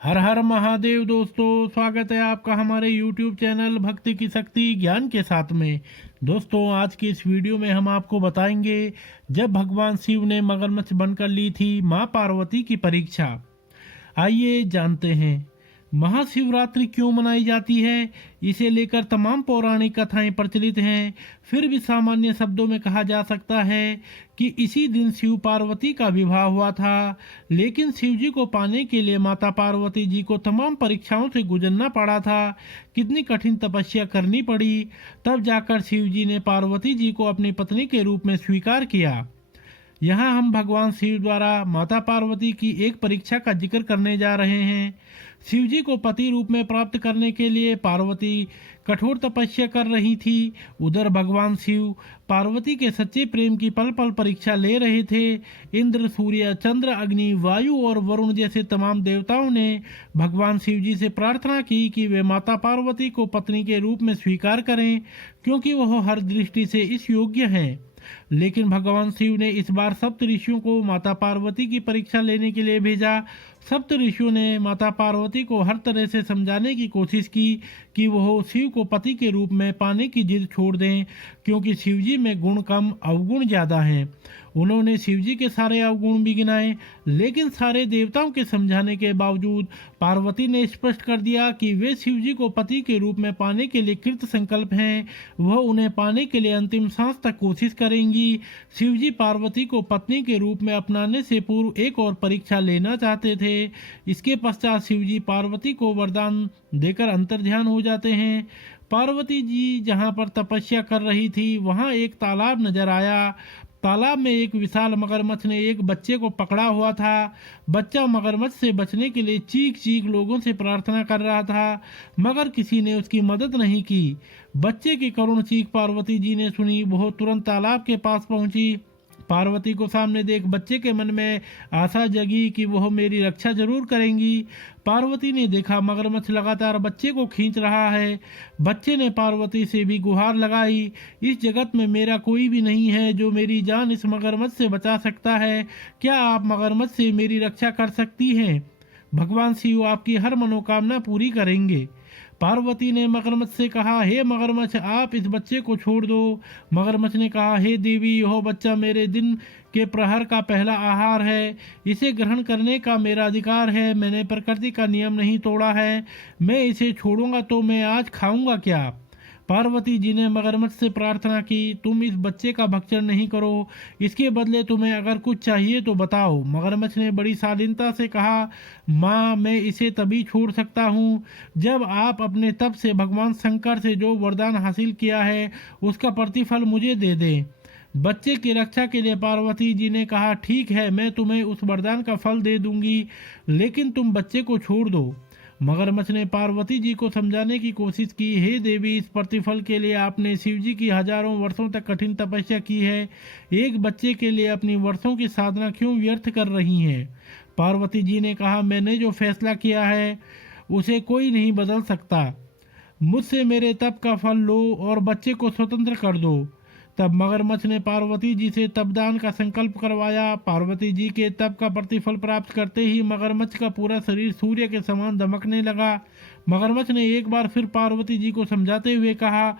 हर हर महादेव दोस्तों, स्वागत है आपका हमारे YouTube चैनल भक्ति की शक्ति ज्ञान के साथ में। दोस्तों, आज की इस वीडियो में हम आपको बताएंगे जब भगवान शिव ने मगरमच्छ बनकर ली थी मां पार्वती की परीक्षा। आइए जानते हैं महाशिवरात्रि क्यों मनाई जाती है। इसे लेकर तमाम पौराणिक कथाएं प्रचलित हैं। फिर भी सामान्य शब्दों में कहा जा सकता है कि इसी दिन शिव पार्वती का विवाह हुआ था। लेकिन शिव जी को पाने के लिए माता पार्वती जी को तमाम परीक्षाओं से गुजरना पड़ा था। कितनी कठिन तपस्या करनी पड़ी, तब जाकर शिव जी ने पार्वती जी को अपनी पत्नी के रूप में स्वीकार किया। यहाँ हम भगवान शिव द्वारा माता पार्वती की एक परीक्षा का जिक्र करने जा रहे हैं। शिव जी को पति रूप में प्राप्त करने के लिए पार्वती कठोर तपस्या कर रही थी। उधर भगवान शिव पार्वती के सच्चे प्रेम की पल पल परीक्षा ले रहे थे। इंद्र, सूर्य, चंद्र, अग्नि, वायु और वरुण जैसे तमाम देवताओं ने भगवान शिव जी से प्रार्थना की कि वे माता पार्वती को पत्नी के रूप में स्वीकार करें, क्योंकि वह हर दृष्टि से इस योग्य हैं। लेकिन भगवान शिव ने इस बार सप्त ऋषियों को माता पार्वती की परीक्षा लेने के लिए भेजा। सप्त ऋषियों ने माता पार्वती को हर तरह से समझाने की कोशिश की कि वह शिव को पति के रूप में पाने की जिद छोड़ दें, क्योंकि शिव जी में गुण कम अवगुण ज्यादा हैं। उन्होंने शिव जी के सारे अवगुण भी गिनाए, लेकिन सारे देवताओं के समझाने के बावजूद पार्वती ने स्पष्ट कर दिया कि वे शिव जी को पति के रूप में पाने के लिए कृत संकल्प हैं। वह उन्हें पाने के लिए अंतिम सांस तक कोशिश करेंगी। शिव जी पार्वती को पत्नी के रूप में अपनाने से पूर्व एक और परीक्षा लेना चाहते थे। इसके पश्चात शिव जी पार्वती को वरदान देकर अंतर्ध्यान हो जाते हैं। पार्वती जी जहां पर तपस्या कर रही थी, वहां एक तालाब नजर आया। तालाब में एक विशाल मगरमच्छ ने एक बच्चे को पकड़ा हुआ था। बच्चा मगरमच्छ से बचने के लिए चीख चीख लोगों से प्रार्थना कर रहा था, मगर किसी ने उसकी मदद नहीं की। बच्चे की करुण चीख पार्वती जी ने सुनी। वह तुरंत तालाब के पास पहुंची। पार्वती को सामने देख बच्चे के मन में आशा जगी कि वह मेरी रक्षा जरूर करेंगी। पार्वती ने देखा मगरमच्छ लगातार बच्चे को खींच रहा है। बच्चे ने पार्वती से भी गुहार लगाई, इस जगत में मेरा कोई भी नहीं है जो मेरी जान इस मगरमच्छ से बचा सकता है। क्या आप मगरमच्छ से मेरी रक्षा कर सकती हैं? भगवान शिव आपकी हर मनोकामना पूरी करेंगे। पार्वती ने मगरमच्छ से कहा, हे मगरमच्छ, आप इस बच्चे को छोड़ दो। मगरमच्छ ने कहा, हे देवी, यह बच्चा मेरे दिन के प्रहर का पहला आहार है। इसे ग्रहण करने का मेरा अधिकार है। मैंने प्रकृति का नियम नहीं तोड़ा है। मैं इसे छोड़ूंगा तो मैं आज खाऊंगा क्या? पार्वती जी ने मगरमच्छ से प्रार्थना की, तुम इस बच्चे का भक्षण नहीं करो, इसके बदले तुम्हें अगर कुछ चाहिए तो बताओ। मगरमच्छ ने बड़ी शालीनता से कहा, माँ, मैं इसे तभी छोड़ सकता हूँ जब आप अपने तप से भगवान शंकर से जो वरदान हासिल किया है उसका प्रतिफल मुझे दे दें। बच्चे की रक्षा के लिए पार्वती जी ने कहा, ठीक है, मैं तुम्हें उस वरदान का फल दे दूंगी, लेकिन तुम बच्चे को छोड़ दो। मगरमच्छ ने पार्वती जी को समझाने की कोशिश की, हे देवी, इस प्रतिफल के लिए आपने शिव जी की हजारों वर्षों तक कठिन तपस्या की है। एक बच्चे के लिए अपनी वर्षों की साधना क्यों व्यर्थ कर रही हैं? पार्वती जी ने कहा, मैंने जो फैसला किया है उसे कोई नहीं बदल सकता। मुझसे मेरे तप का फल लो और बच्चे को स्वतंत्र कर दो। तब मगरमच्छ ने पार्वती जी से तपदान का संकल्प करवाया। पार्वती जी के तप का प्रतिफल प्राप्त करते ही मगरमच्छ का पूरा शरीर सूर्य के समान दमकने लगा। मगरमच्छ ने एक बार फिर पार्वती जी को समझाते हुए कहा,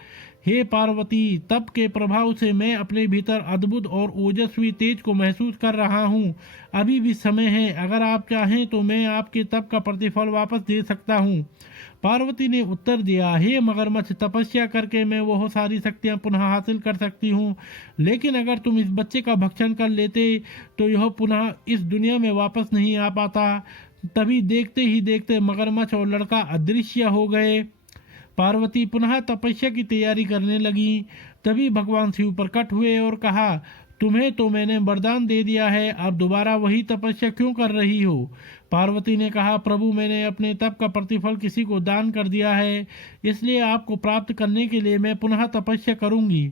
हे पार्वती, तप के प्रभाव से मैं अपने भीतर अद्भुत और ओजस्वी तेज को महसूस कर रहा हूँ। अभी भी समय है, अगर आप चाहें तो मैं आपके तप का प्रतिफल वापस दे सकता हूँ। पार्वती ने उत्तर दिया, हे मगरमच्छ, तपस्या करके मैं वह सारी शक्तियाँ पुनः हासिल कर सकती हूँ, लेकिन अगर तुम इस बच्चे का भक्षण कर लेते तो यह पुनः इस दुनिया में वापस नहीं आ पाता। तभी देखते ही देखते मगरमच्छ और लड़का अदृश्य हो गए। पार्वती पुनः तपस्या की तैयारी करने लगी। तभी भगवान शिव प्रकट हुए और कहा, तुम्हें तो मैंने वरदान दे दिया है, अब दोबारा वही तपस्या क्यों कर रही हो? पार्वती ने कहा, प्रभु, मैंने अपने तप का प्रतिफल किसी को दान कर दिया है, इसलिए आपको प्राप्त करने के लिए मैं पुनः तपस्या करूंगी।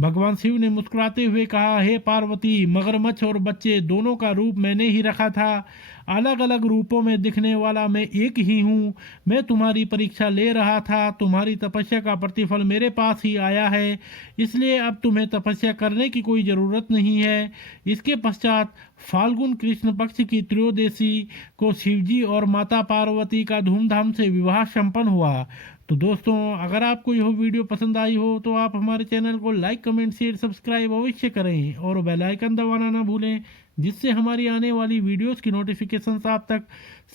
भगवान शिव ने मुस्कुराते हुए कहा, हे पार्वती, मगरमच्छ और बच्चे दोनों का रूप मैंने ही रखा था। अलग अलग रूपों में दिखने वाला मैं एक ही हूँ। मैं तुम्हारी परीक्षा ले रहा था, तुम्हारी तपस्या का प्रतिफल मेरे पास ही आया है, इसलिए अब तुम्हें तपस्या करने की कोई ज़रूरत नहीं है। इसके पश्चात फाल्गुन कृष्ण पक्ष की त्रयोदशी को शिवजी और माता पार्वती का धूमधाम से विवाह संपन्न हुआ। तो दोस्तों, अगर आपको यह वीडियो पसंद आई हो तो आप हमारे चैनल को लाइक, कमेंट, शेयर, सब्सक्राइब अवश्य करें और बेल आइकन दबाना ना भूलें, जिससे हमारी आने वाली वीडियोस की नोटिफिकेशंस आप तक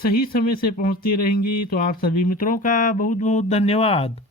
सही समय से पहुंचती रहेंगी। तो आप सभी मित्रों का बहुत बहुत धन्यवाद।